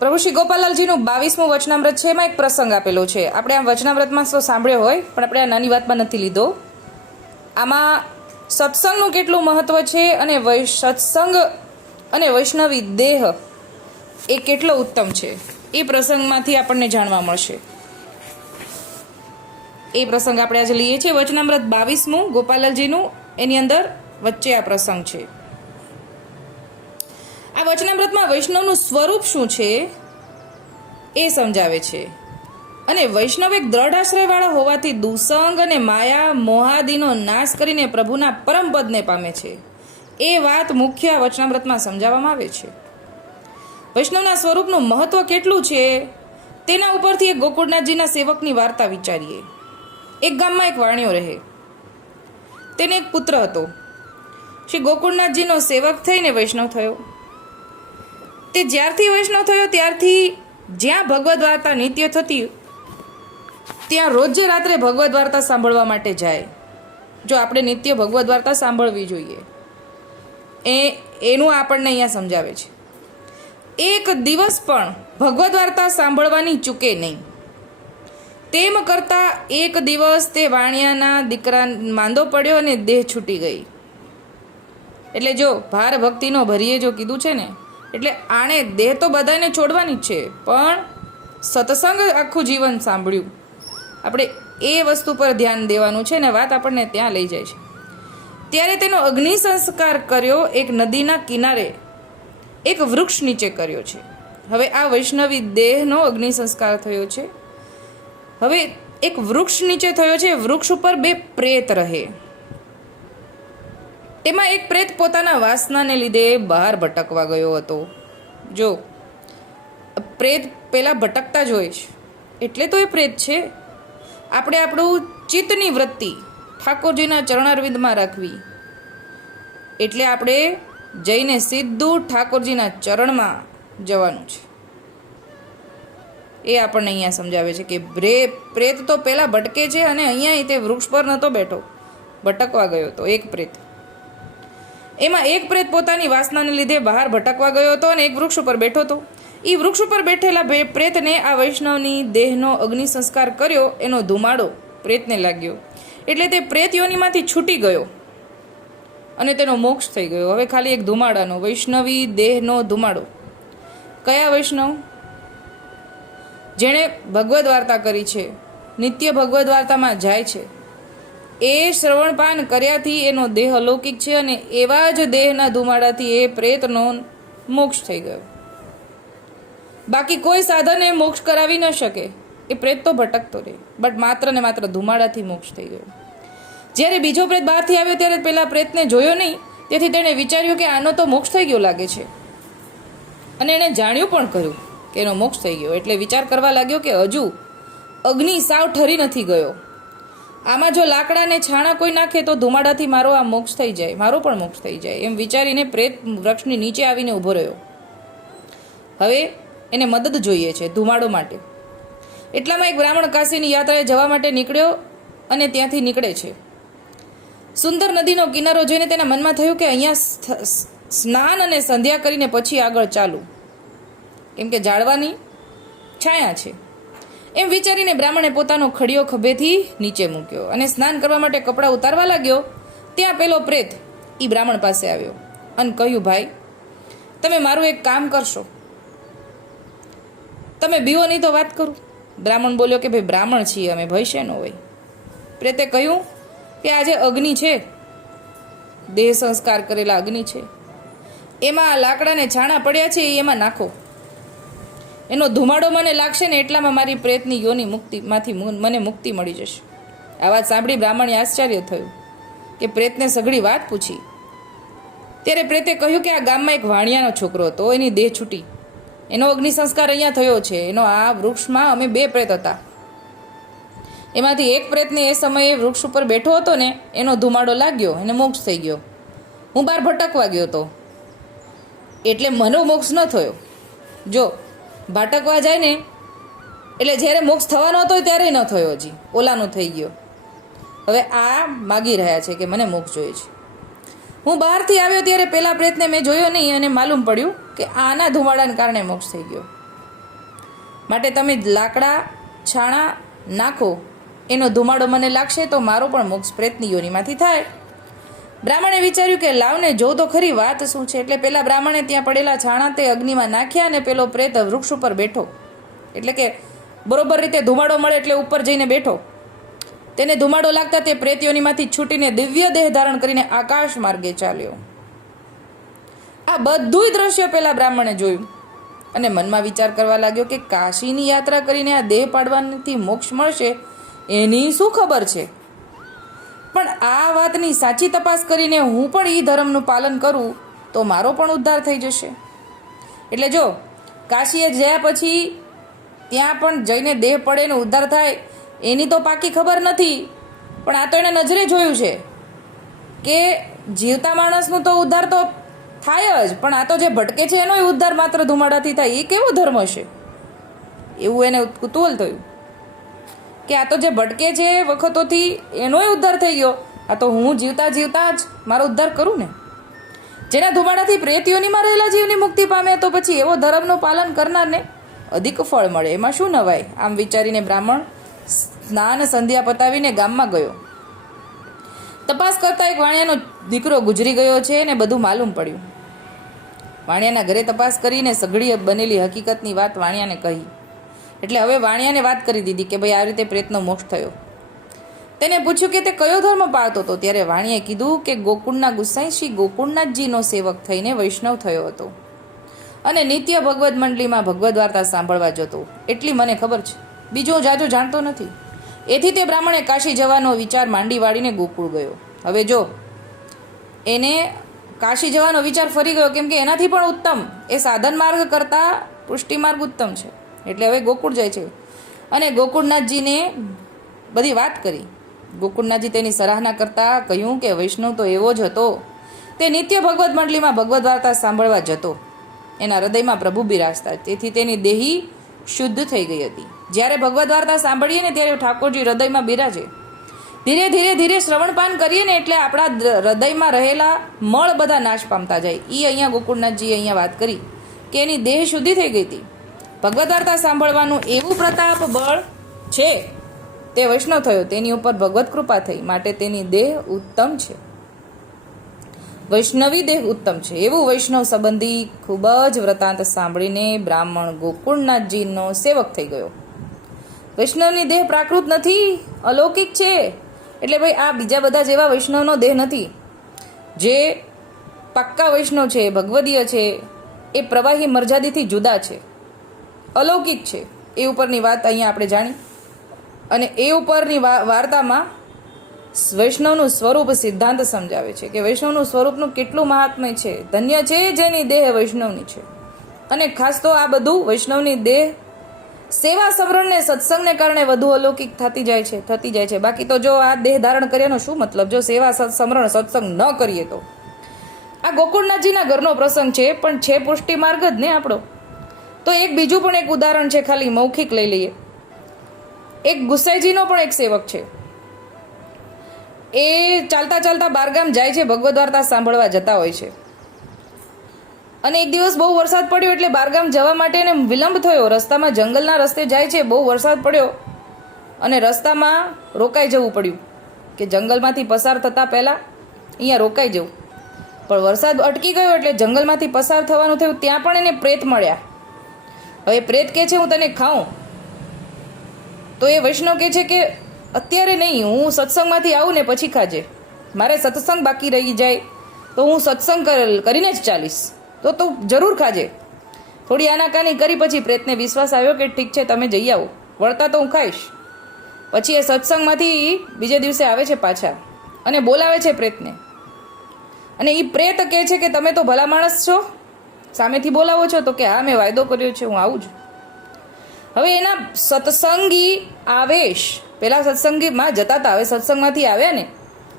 પ્રભુ શ્રી ગોપાલાલજીનું 22મું વચનામૃત છે. એમાં એક પ્રસંગ આપેલો છે. આપણે આ વચનામૃતમાં તો સાંભળ્યો હોય, પણ આપણે આ નાની વાતમાં નથી લીધો. આમાં સત્સંગનું કેટલું મહત્વ છે અને સત્સંગ અને વૈષ્ણવી દેહ એ કેટલો ઉત્તમ છે એ પ્રસંગમાંથી આપણને જાણવા મળશે. એ પ્રસંગ આપણે આજે લઈએ છીએ. વચનામૃત 22મું ગોપાલાલજીનું, એની અંદર વચ્ચે આ પ્રસંગ છે. આ વચનામૃતમાં વૈષ્ણવનું સ્વરૂપ શું છે એ સમજાવે છે. અને વૈષ્ણવ એક દ્રઢ આશ્રયવાળા હોવાથી દુસંગ અને માયા મોહાદીનો નાશ કરીને પ્રભુના પરમપદને પામે છે. એ વાત મુખ્ય વચનામૃતમાં સમજાવવામાં આવે છે. વૈષ્ણવના સ્વરૂપનું મહત્વ કેટલું છે તેના ઉપરથી એક ગોકુળનાથજીના સેવકની વાર્તા વિચારીએ. એક ગામમાં એક વાણિયો રહે. તેને એક પુત્ર હતો. શ્રી ગોકુળનાથજીનો સેવક થઈને વૈષ્ણવ થયો. તે જ્યારથી વૈષ્ણવ થયો ત્યારથી જ્યાં ભગવદ્ વાર્તા નિત્ય થતી ત્યાં રોજે રાત્રે ભગવદ્ વાર્તા સાંભળવા માટે જાય. જો આપણે નિત્ય ભગવદ્ વાર્તા સાંભળવી જોઈએ એનું આપણને અહીંયા સમજાવે છે. એક દિવસ પણ ભગવદ્ વાર્તા સાંભળવાની ચૂકે નહીં. તેમ કરતા એક દિવસ તે વાણિયાના દીકરા માંદો પડ્યો અને દેહ છૂટી ગઈ. એટલે જો ભાર ભક્તિનો ભરીએ જો કીધું છે ને, એટલે આણે દેહ તો બધાને છોડવાની જ છે, પણ સત્સંગ આખું જીવન સાંભળ્યું. આપણે એ વસ્તુ પર ધ્યાન દેવાનું છે ને વાત આપણને ત્યાં લઈ જાય છે. ત્યારે તેનો અગ્નિ સંસ્કાર કર્યો એક નદીના કિનારે એક વૃક્ષ નીચે કર્યો છે. હવે આ વૈષ્ણવી દેહનો અગ્નિ સંસ્કાર થયો છે. હવે એક વૃક્ષ નીચે થયો છે. વૃક્ષ ઉપર 2 પ્રેત રહે. તેમાં એક પ્રેત પોતાના વાસનાને લીધે બહાર ભટકવા ગયો હતો. જો પ્રેત પેલા ભટકતા જ હોય છે, એટલે તો એ પ્રેત છે. આપણે આપણું ચિત્તની વૃત્તિ ઠાકોરજીના ચરણારવિંદમાં રાખવી, એટલે આપણે જઈને સીધું ઠાકોરજીના ચરણમાં જવાનું છે. એ આપણને અહીંયા સમજાવે છે કે પ્રેત તો પેલા ભટકે છે અને અહીંયા તે વૃક્ષ પર નહોતો બેઠો, ભટકવા ગયો હતો એક પ્રેત. એમાં એક પ્રેત પોતાની વાસનાને લીધે બહાર ભટકવા ગયો હતો અને એક વૃક્ષ ઉપર બેઠો હતો. એ વૃક્ષ ઉપર બેઠેલા પ્રેતને આ વૈષ્ણવની દેહનો અગ્નિ સંસ્કાર કર્યો એનો ધુમાડો પ્રેતને લાગ્યો, એટલે તે પ્રેત યોનિમાંથી છૂટી ગયો અને તેનો મોક્ષ થઈ ગયો. હવે ખાલી એક ધુમાડાનો, વૈષ્ણવી દેહનો ધુમાડો. કયા વૈષ્ણવ? જેણે ભગવદ્ વાર્તા કરી છે, નિત્ય ભગવદ્ વાર્તામાં જાય છે, એ શ્રવણપાન કર્યાથી એનો દેહ અલૌકિક છે અને એવા જ દેહના ધુમાડાથી એ પ્રેતનો મોક્ષ થઈ ગયો. બાકી કોઈ સાધન એ મોક્ષ કરાવી ન શકે. એ પ્રેત તો ભટકતો રહે, બટ માત્ર ને માત્ર ધુમાડાથી મોક્ષ થઈ ગયો. જ્યારે બીજો પ્રેત બહારથી આવ્યો ત્યારે પેલા પ્રેતને જોયો નહીં, તેથી તેણે વિચાર્યું કે આનો તો મોક્ષ થઈ ગયો લાગે છે, અને એણે જાણ્યું પણ કર્યું કે એનો મોક્ષ થઈ ગયો. એટલે વિચાર કરવા લાગ્યો કે હજુ અગ્નિ સાવ ઠરી નથી ગયો. આમાં જો લાકડા ને છાણા કોઈ નાખે તો ધુમાડાથી મારો આ મોક્ષ થઈ જાય, મારો પણ મોક્ષ થઈ જાય, એમ વિચારીને પ્રેત વૃક્ષની નીચે આવીને ઊભો રહ્યો. હવે એને મદદ જોઈએ છે ધુમાડો માટે. એટલામાં એક બ્રાહ્મણ કાશીની યાત્રાએ જવા માટે નીકળ્યો અને ત્યાંથી નીકળે છે. સુંદર નદીનો કિનારો જોઈને તેના મનમાં થયું કે અહીંયા સ્નાન અને સંધ્યા કરીને પછી આગળ ચાલું, કેમ કે ઝાડવાની છાયા છે. એમ વિચારીને બ્રાહ્મણે પોતાનો ખડિયો ખભેથી નીચે મૂક્યો અને સ્નાન કરવા માટે કપડાં ઉતારવા લાગ્યો. ત્યાં પેલો પ્રેત એ બ્રાહ્મણ પાસે આવ્યો અને કહ્યું, ભાઈ તમે મારું એક કામ કરશો, તમે બીવો નહીં તો વાત કરું. બ્રાહ્મણ બોલ્યો કે ભાઈ બ્રાહ્મણ છીએ અમે, ભય શેનો હોય. પ્રેતે કહ્યું કે આજે અગ્નિ છે, દેહ સંસ્કાર કરેલા અગ્નિ છે, એમાં લાકડાને છાણા પડ્યા છે, એમાં નાખો. એનો ધુમાડો મને લાગશે ને એટલામાં મારી પ્રેતની યોની મુક્તિમાંથી મને મુક્તિ મળી જશે. આ વાત સાંભળી બ્રાહ્મણને આશ્ચર્ય થયું કે પ્રેતને સઘળી વાત પૂછી. ત્યારે પ્રેતે કહ્યું કે આ ગામમાં એક વાણિયાનો છોકરો હતો, એની દેહ છૂટી, એનો અગ્નિ સંસ્કાર અહીંયા થયો છે. એનો આ વૃક્ષમાં અમે 2 પ્રેત હતા. એમાંથી એક પ્રેતને એ સમયે વૃક્ષ ઉપર બેઠો હતો ને એનો ધુમાડો લાગ્યો, એને મોક્ષ થઈ ગયો. હું બહાર ભટકવા ગયો હતો એટલે મને મોક્ષ ન થયો. જો ભટકવા જાય ને એટલે જ્યારે મોક્ષ થવાનો હતો ત્યારે ન થયો, હજી ઓલાનો થઈ ગયો. હવે આ માગી રહ્યા છે કે મને મોક્ષ જોઈએ છે. હું બહારથી આવ્યો ત્યારે પેલા પ્રેતને મેં જોયો નહીં અને માલુમ પડ્યું કે આના ધુમાડાને કારણે મોક્ષ થઈ ગયો. માટે તમે લાકડા છાણા નાખો, એનો ધુમાડો મને લાગશે તો મારો પણ મોક્ષ પ્રેતની યોનિમાંથી થાય. બ્રાહ્મણે વિચાર્યું કે લાવને જોઉં તો ખરી વાત શું છે. એટલે પેલા બ્રાહ્મણે ત્યાં પડેલા છાણા તે અગ્નિમાં નાખ્યા અને પેલો પ્રેત વૃક્ષ ઉપર બેઠો, એટલે કે બરોબર રીતે ધુમાડો મળે એટલે ઉપર જઈને બેઠો. તેને ધુમાડો લાગતા તે પ્રેત યોનિમાંથી છૂટીને દિવ્ય દેહ ધારણ કરીને આકાશ માર્ગે ચાલ્યો. આ બધુંય દ્રશ્ય પેલા બ્રાહ્મણે જોયું અને મનમાં વિચાર કરવા લાગ્યો કે કાશીની યાત્રા કરીને આ દેહ પાડવાથી મોક્ષ મળશે એની શું ખબર છે, પણ આ વાતની સાચી તપાસ કરીને હું પણ એ ધર્મનું પાલન કરું તો મારો પણ ઉદ્ધાર થઈ જશે. એટલે જો કાશીએ ગયા પછી ત્યાં પણ જઈને દેહ પડે ને ઉદ્ધાર થાય એની તો પાકી ખબર નથી, પણ આ તો એને નજરે જોયું છે કે જીવતા માણસનું તો ઉદ્ધાર તો થાય જ, પણ આ તો જે ભટકે છે એનોય ઉદ્ધાર માત્ર ધુમાડાથી થાય. એ કેવો ધર્મ હશે? એવું એને કુતૂહલ થયું કે આ તો જે ભટકે છે વખતોથી એનોય ઉદ્ધાર થઈ ગયો, આ તો હું જીવતા જીવતા જ મારો ઉદ્ધાર કરું ને. જેના ધુમાડાથી પ્રેત યોનિમાં રહેલા જીવની મુક્તિ પામે તો પછી એવો ધર્મનું પાલન કરનારને અધિક ફળ મળે, એમાં શું નવાય? આમ વિચારીને બ્રાહ્મણ સ્નાન સંધ્યા પતાવીને ગામમાં ગયો. તપાસ કરતા એક વાણિયાનો દીકરો ગુજરી ગયો છે ને બધું માલુમ પડ્યું. વાણિયાના ઘરે તપાસ કરીને સઘળી બનેલી હકીકતની વાત વાણિયાને કહી. એટલે હવે વાણિયાને વાત કરી દીધી કે ભાઈ આ રીતે પ્રેતનો મોક્ષ થયો. તેને પૂછ્યું કે તે કયો ધર્મ પાળતો હતો. ત્યારે વાણિયાએ કીધું કે ગોકુળના ગુસાઈ શ્રી ગોકુળનાથજીનો સેવક થઈને વૈષ્ણવ થયો હતો અને નિત્ય ભગવદ મંડળીમાં ભગવદ વાર્તા સાંભળવા જતો, એટલી મને ખબર છે, બીજું હું જાજુ જાણતો નથી. એથી તે બ્રાહ્મણે કાશી જવાનો વિચાર માંડી વાળીને ગોકુળ ગયો. હવે જો એને કાશી જવાનો વિચાર ફરી ગયો, કેમ કે એનાથી પણ ઉત્તમ એ સાધન માર્ગ કરતાં પુષ્ટિ માર્ગ ઉત્તમ છે. એટલે હવે ગોકુળ જાય છે અને ગોકુળનાથજીને બધી વાત કરી. ગોકુળનાથજી તેની સરાહના કરતા કહ્યું કે વૈષ્ણવ તો એવો જ હતો, તે નિત્ય ભગવદ મંડળીમાં ભગવદ વાર્તા સાંભળવા જતો, એના હૃદયમાં પ્રભુ બિરાજતા, તેથી તેની દેહી શુદ્ધ થઈ ગઈ હતી. જ્યારે ભગવદ વાર્તા સાંભળીએ ને ત્યારે ઠાકોરજી હૃદયમાં બિરાજે. ધીરે ધીરે ધીરે શ્રવણપાન કરીએ ને એટલે આપણા હૃદયમાં રહેલા મળ બધા નાશ પામતા જાય. એ અહીંયા ગોકુળનાથજીએ અહીંયા વાત કરી કે એની દેહ શુદ્ધિ થઈ ગઈ હતી. ભગવદ વાર્તા સાંભળવાનું એવું પ્રતાપ બળ છે, તે વૈષ્ણવ થયો, તેની ઉપર ભગવત કૃપા થઈ, માટે તેની દેહ ઉત્તમ છે, વૈષ્ણવી દેહ ઉત્તમ છે. એવું વૈષ્ણવ સંબંધી ખૂબ જ વૃતાંત સાંભળીને બ્રાહ્મણ ગોકુળનાથજીનો સેવક થઈ ગયો. વૈષ્ણવની દેહ પ્રાકૃત નથી, અલૌકિક છે. એટલે ભાઈ આ બીજા બધા જેવા વૈષ્ણવનો દેહ નથી. જે પાક્કા વૈષ્ણવ છે, ભગવદીય છે, એ પ્રવાહી મર્યાદિથી જુદા છે, અલૌકિક છે. એ ઉપરની વાત અહીંયા આપણે જાણી અને એ ઉપરની વાર્તામાં વૈષ્ણવનું સ્વરૂપ સિદ્ધાંત સમજાવે છે કે વૈષ્ણવનું સ્વરૂપનું કેટલું મહાત્મ્ય છે. ધન્ય છે જેની દેહ વૈષ્ણવની છે. અને ખાસ તો આ બધું વૈષ્ણવની દેહ સેવા સમરણને સત્સંગને કારણે વધુ અલૌકિક થતી જાય છે. બાકી તો જો આ દેહ ધારણ કર્યાનો શું મતલબ, જો સેવા સમરણ સત્સંગ ન કરીએ તો. આ ગોકુળનાથજીના ઘરનો પ્રસંગ છે, પણ છે પુષ્ટિ માર્ગ જ ને આપણો. તો એક બીજું પણ એક ઉદાહરણ છે, ખાલી મૌખિક લઈ લઈએ. એક ગુસાઈજીનો પણ એક સેવક છે. એ ચાલતા ચાલતા બારગામ જાય છે, ભગવદ વાર્તા સાંભળવા જતા હોય છે. અને એક દિવસ બહુ વરસાદ પડ્યો એટલે બારગામ જવા માટે એને વિલંબ થયો. રસ્તામાં જંગલના રસ્તે જાય છે, બહુ વરસાદ પડ્યો અને રસ્તામાં રોકાઈ જવું પડ્યું કે જંગલમાંથી પસાર થતાં પહેલાં અહીંયા રોકાઈ જવું. પણ વરસાદ અટકી ગયો એટલે જંગલમાંથી પસાર થવાનું થયું. ત્યાં પણ એને પ્રેત મળ્યા. હવે પ્રેત કહે છે હું તને ખાઉં, તો એ વૈષ્ણવ કહે છે કે અત્યારે નહીં, હું સત્સંગમાંથી આવું ને પછી ખાજે. મારે સત્સંગ બાકી રહી જાય તો હું સત્સંગ કરીને જ ચાલીશ, તો તું જરૂર ખાજે. થોડી આનાકાની કરી પછી પ્રેતને વિશ્વાસ આવ્યો કે ઠીક છે તમે જઈ આવો, વળતા તો હું ખાઈશ. પછી એ સત્સંગમાંથી બીજે દિવસે આવે છે પાછા અને બોલાવે છે પ્રેતને. અને એ પ્રેત કહે છે કે તમે તો ભલા માણસ છો, સામેથી બોલાવો છો? તો કે હા, મેં વાયદો કર્યો છે, હું આવું જ. હવે એના સત્સંગી આવેશ, પેલા સત્સંગીમાં જતા હતા, હવે સત્સંગમાંથી આવ્યા ને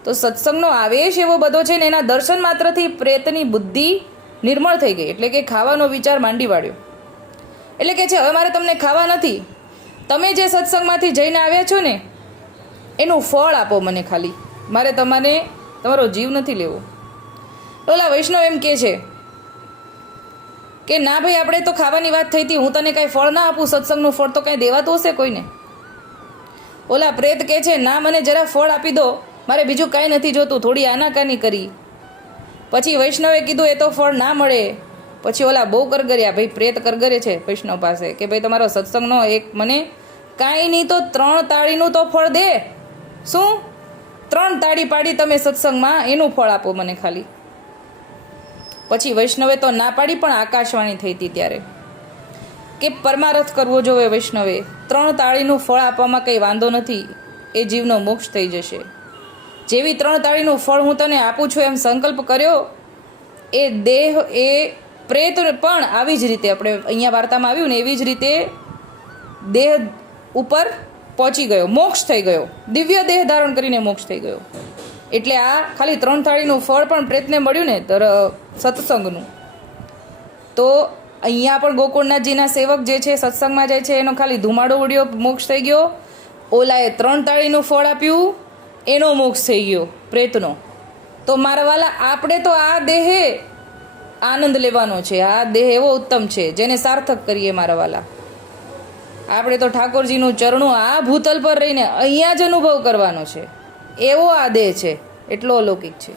તો સત્સંગનો આવેશ એવો બધો છે ને એના દર્શન માત્રથી પ્રેતની બુદ્ધિ નિર્મળ થઈ ગઈ. એટલે કે ખાવાનો વિચાર માંડી વાળ્યો. એટલે કે છે હવે મારે તમને ખાવા નથી, તમે જે સત્સંગમાંથી જઈને આવ્યા છો ને એનું ફળ આપો મને, ખાલી મારે તમારો જીવ નથી લેવો. ઓલા વૈષ્ણવ એમ કહે છે કે ના ભાઈ, આપણે તો ખાવાની વાત થઈ હતી, હું તને કાંઈ ફળ ના આપું, સત્સંગનું ફળ તો કાંઈ દેવાતું હશે કોઈને. ઓલા પ્રેત કહે છે ના, મને જરા ફળ આપી દો, મારે બીજું કાંઈ નથી જોતું. થોડી આનાકાની કરી. પછી વૈષ્ણવે કીધું એ તો ફળ ના મળે. પછી ઓલા બહુ કરગર્યા, ભાઈ પ્રેત કરગરે છે વૈષ્ણવ પાસે કે ભાઈ તમારો સત્સંગનો એક મને કાંઈ નહીં તો 3 તાળીનું તો ફળ દે. શું 3 તાળી પાડી તમે સત્સંગમાં, એનું ફળ આપો મને ખાલી. પછી વૈષ્ણવે તો ના પાડી, પણ આકાશવાણી થઈ હતી ત્યારે કે પરમારથ કરવો જોઈએ વૈષ્ણવે. 3 તાળીનું ફળ આપવામાં કંઈ વાંધો નથી, એ જીવનો મોક્ષ થઈ જશે. જેવી 3 તાળીનું ફળ હું તને આપું છું એમ સંકલ્પ કર્યો, એ દેહ એ પ્રેત પણ આવી જ રીતે આપણે અહીંયા વાર્તામાં આવ્યું ને એવી જ રીતે દેહ ઉપર પહોંચી ગયો, મોક્ષ થઈ ગયો, દિવ્ય દેહ ધારણ કરીને મોક્ષ થઈ ગયો. એટલે આ ખાલી 3 થાળીનું ફળ પણ પ્રેતને મળ્યું ને સત્સંગનું. તો અહીંયા પણ ગોકુળનાથજીના સેવક જે છે સત્સંગમાં જાય છે, એનો ખાલી ધુમાડો ઉડ્યો, મોક્ષ થઈ ગયો. ઓલાએ 3 તાળીનું ફળ આપ્યું, એનો મોક્ષ થઈ ગયો પ્રેતનો. તો મારા વાલા, આપણે તો આ દેહે આનંદ લેવાનો છે. આ દેહ એવો ઉત્તમ છે જેને સાર્થક કરીએ મારા વાલા. આપણે તો ઠાકોરજીનું ચરણું આ ભૂતલ પર રહીને અહીંયા જ અનુભવ કરવાનો છે. એવો આ દેહ છે, એટલો અલૌકિક છે.